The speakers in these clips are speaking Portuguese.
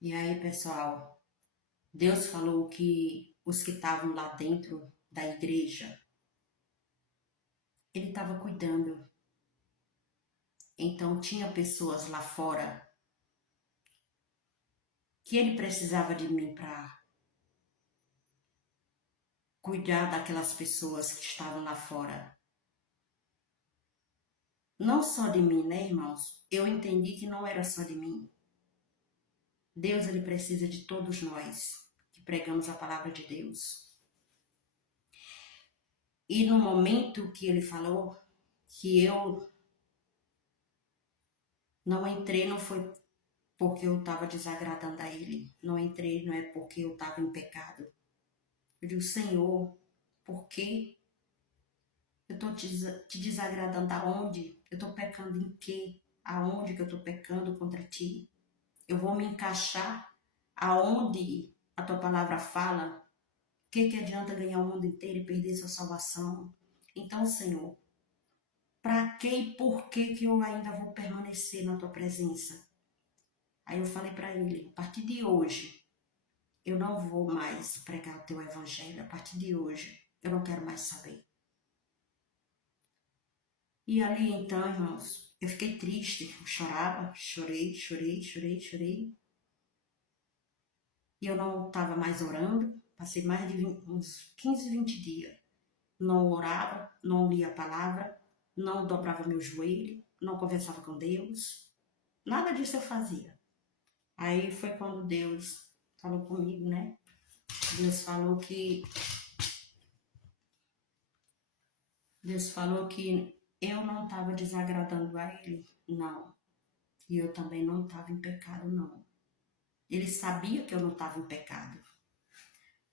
E aí, pessoal, Deus falou que os que estavam lá dentro da igreja, ele estava cuidando. Então, tinha pessoas lá fora que ele precisava de mim para cuidar daquelas pessoas que estavam lá fora. Não só de mim, né, irmãos? Eu entendi que não era só de mim. Deus, ele precisa de todos nós que pregamos a palavra de Deus. E no momento que ele falou que eu não entrei, não foi porque eu estava desagradando a ele. Não entrei, não é porque eu estava em pecado. Eu digo, Senhor, por que eu estou te desagradando aonde? Eu estou pecando em quê? Aonde que eu estou pecando contra ti? Eu vou me encaixar aonde a tua palavra fala? O que adianta ganhar o mundo inteiro e perder sua salvação? Então, Senhor, para que e por que eu ainda vou permanecer na tua presença? Aí eu falei para ele, a partir de hoje, eu não vou mais pregar o teu evangelho. A partir de hoje, eu não quero mais saber. E ali então, irmãos, eu fiquei triste, eu chorava, chorei. E eu não estava mais orando. Passei mais de uns 15, 20 dias. Não orava, não lia a palavra, não dobrava meu joelho, não conversava com Deus. Nada disso eu fazia. Aí foi quando Deus falou comigo, né? Deus falou que Deus falou que eu não estava desagradando a ele, não. E eu também não estava em pecado, não. Ele sabia que eu não estava em pecado,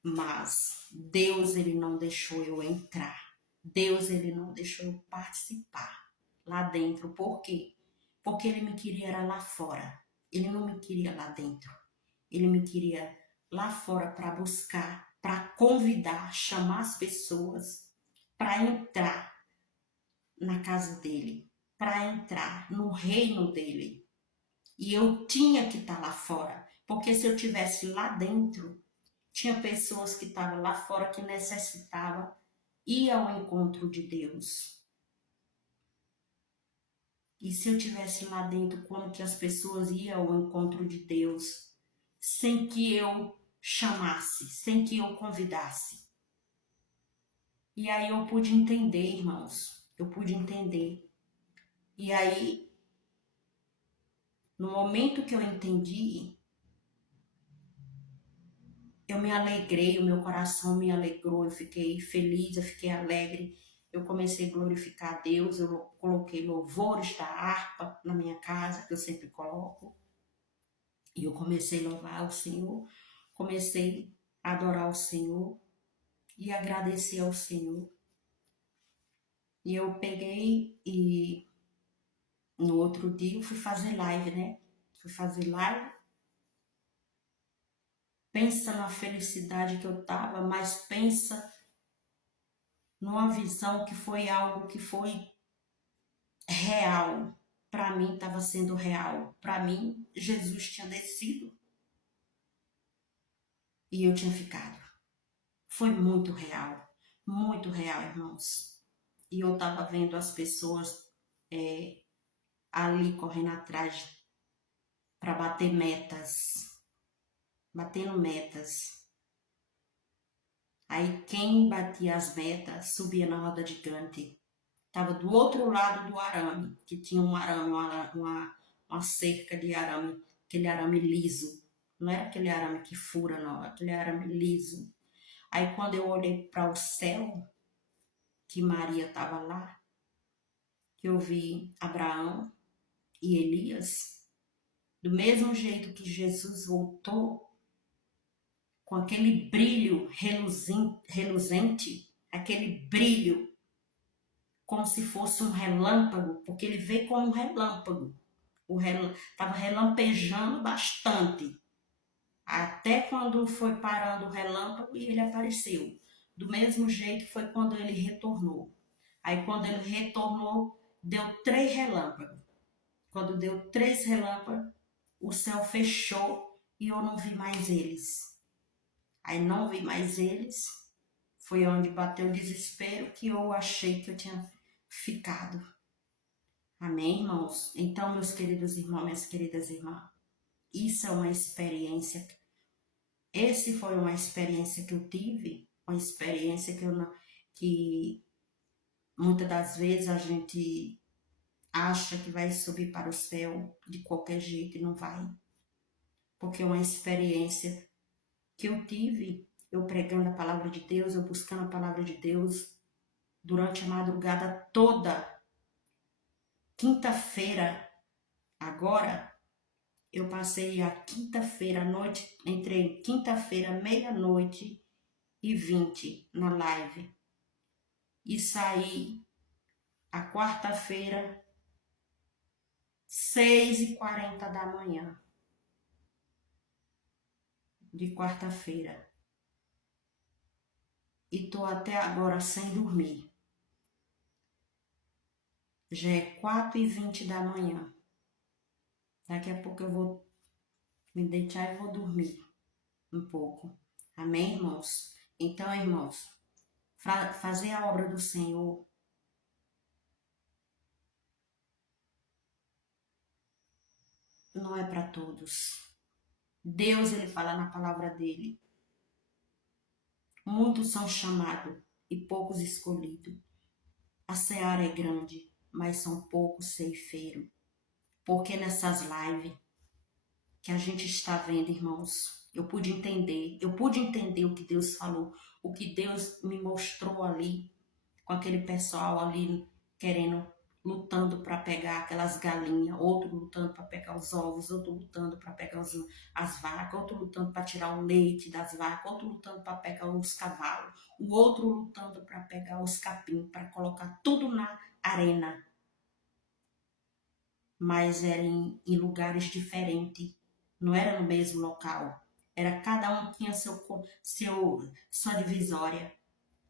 mas Deus, ele não deixou eu entrar. Deus, ele não deixou eu participar lá dentro. Por quê? Porque ele me queria era lá fora. Ele não me queria lá dentro. Ele me queria lá fora para buscar, para convidar, chamar as pessoas para entrar na casa dele, para entrar no reino dele. E eu tinha que estar lá fora, porque se eu tivesse lá dentro, tinha pessoas que estavam lá fora que necessitavam ir ao encontro de Deus. E se eu tivesse lá dentro, como que as pessoas iam ao encontro de Deus sem que eu chamasse, sem que eu convidasse? E aí eu pude entender, irmãos, eu pude entender. E aí, no momento que eu entendi, eu me alegrei, o meu coração me alegrou, eu fiquei feliz, eu fiquei alegre. Eu comecei a glorificar a Deus, eu coloquei louvores da harpa na minha casa, que eu sempre coloco. E eu comecei a louvar o Senhor, comecei a adorar o Senhor e agradecer ao Senhor. E eu peguei e no outro dia eu fui fazer live, né? Fui fazer live. Pensa na felicidade que eu tava, mas pensa numa visão que foi algo que foi real. Para mim estava sendo real. Para mim, Jesus tinha descido e eu tinha ficado. Foi muito real, irmãos. E eu estava vendo as pessoas ali correndo atrás para bater metas, batendo metas. Aí quem batia as metas subia na roda gigante. Estava do outro lado do arame, que tinha um arame, uma cerca de arame, aquele arame liso. Não era aquele arame que fura, não, aquele arame liso. Aí quando eu olhei para o céu, que Maria estava lá, que eu vi Abraão e Elias, do mesmo jeito que Jesus voltou, com aquele brilho reluzente, aquele brilho como se fosse um relâmpago, porque ele veio como um relâmpago. Estava relampejando bastante. Até quando foi parando o relâmpago e ele apareceu. Do mesmo jeito foi quando ele retornou. Aí quando ele retornou, deu 3 relâmpagos. Quando deu 3 relâmpagos, o céu fechou e eu não vi mais eles. Aí não vi mais eles, foi onde bateu o desespero que eu achei que eu tinha ficado. Amém, irmãos? Então, meus queridos irmãos, minhas queridas irmãs, isso é uma experiência. Esse foi uma experiência que eu tive, uma experiência que eu não, que muitas das vezes a gente acha que vai subir para o céu de qualquer jeito e não vai. Porque é uma experiência que eu tive, eu pregando a palavra de Deus, eu buscando a palavra de Deus durante a madrugada toda. Quinta-feira, agora, eu passei a quinta-feira à noite, entrei quinta-feira, meia-noite e 20 na live. E saí a quarta-feira, 6h40 da manhã, de quarta-feira. E tô até agora sem dormir. Já é 4h20 da manhã. Daqui a pouco eu vou me deitar e vou dormir um pouco. Amém, irmãos? Então, irmãos, fazer a obra do Senhor não é para todos. Deus, ele fala na palavra dele. Muitos são chamados e poucos escolhidos. A seara é grande, mas são poucos ceifeiros. Porque nessas lives que a gente está vendo, irmãos, eu pude entender o que Deus falou, o que Deus me mostrou ali, com aquele pessoal ali querendo, lutando para pegar aquelas galinhas, outro lutando para pegar os ovos, outro lutando para pegar as vacas, outro lutando para tirar o leite das vacas, outro lutando para pegar os cavalos, o outro lutando para pegar os capim, para colocar tudo na arena. Mas era em lugares diferentes, não era no mesmo local. Era cada um tinha sua divisória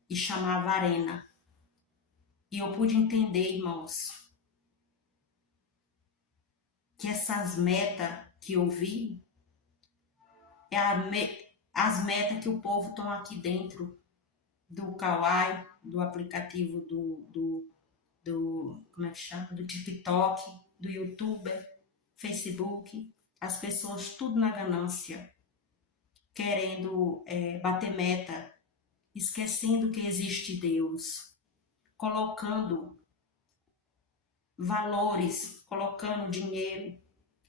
e chamava arena. E eu pude entender, irmãos, que essas metas que eu vi é as metas que o povo estão aqui dentro do Kawaii, do aplicativo como é que chama? Do TikTok, do YouTube, Facebook. As pessoas tudo na ganância, querendo bater meta, esquecendo que existe Deus, colocando valores, colocando dinheiro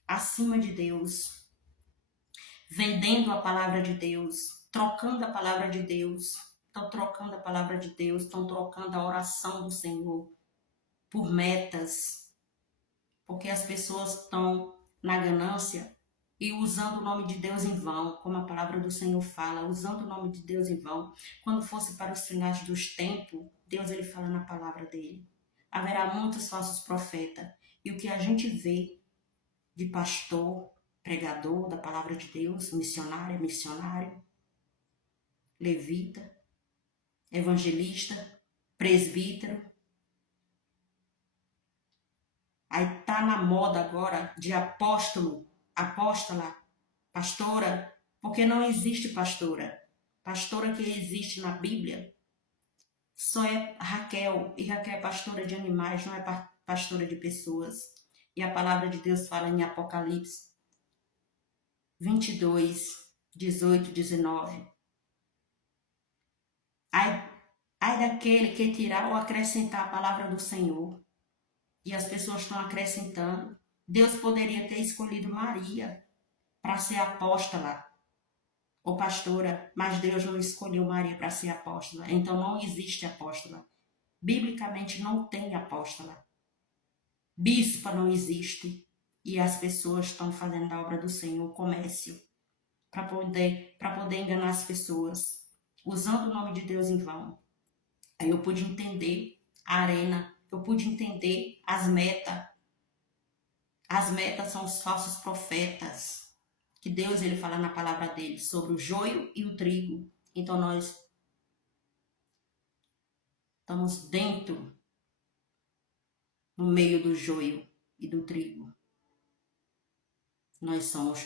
acima de Deus, vendendo a palavra de Deus, trocando a palavra de Deus, estão trocando a palavra de Deus, estão trocando a oração do Senhor por metas, porque as pessoas estão na ganância e usando o nome de Deus em vão, como a palavra do Senhor fala, usando o nome de Deus em vão. Quando fosse para os finais dos tempos, Deus ele fala na palavra dele. Haverá muitos falsos profetas. E o que a gente vê de pastor, pregador da palavra de Deus, missionário, levita, evangelista, presbítero. Aí tá na moda agora de apóstolo, apóstola, pastora, porque não existe pastora. Pastora que existe na Bíblia só é Raquel, e Raquel é pastora de animais, não é pastora de pessoas. E a palavra de Deus fala em Apocalipse 22, 18, 19. Ai daquele que tirar ou acrescentar a palavra do Senhor. E as pessoas estão acrescentando. Deus poderia ter escolhido Maria para ser apóstola ou pastora, mas Deus não escolheu Maria para ser apóstola. Então não existe apóstola. Biblicamente não tem apóstola. Bispa não existe. E as pessoas estão fazendo da obra do Senhor comércio para poder enganar as pessoas, usando o nome de Deus em vão. Aí eu pude entender a arena, eu pude entender as metas. As metas são os falsos profetas, que Deus ele fala na palavra dele sobre o joio e o trigo. Então nós estamos dentro, no meio do joio e do trigo. Nós somos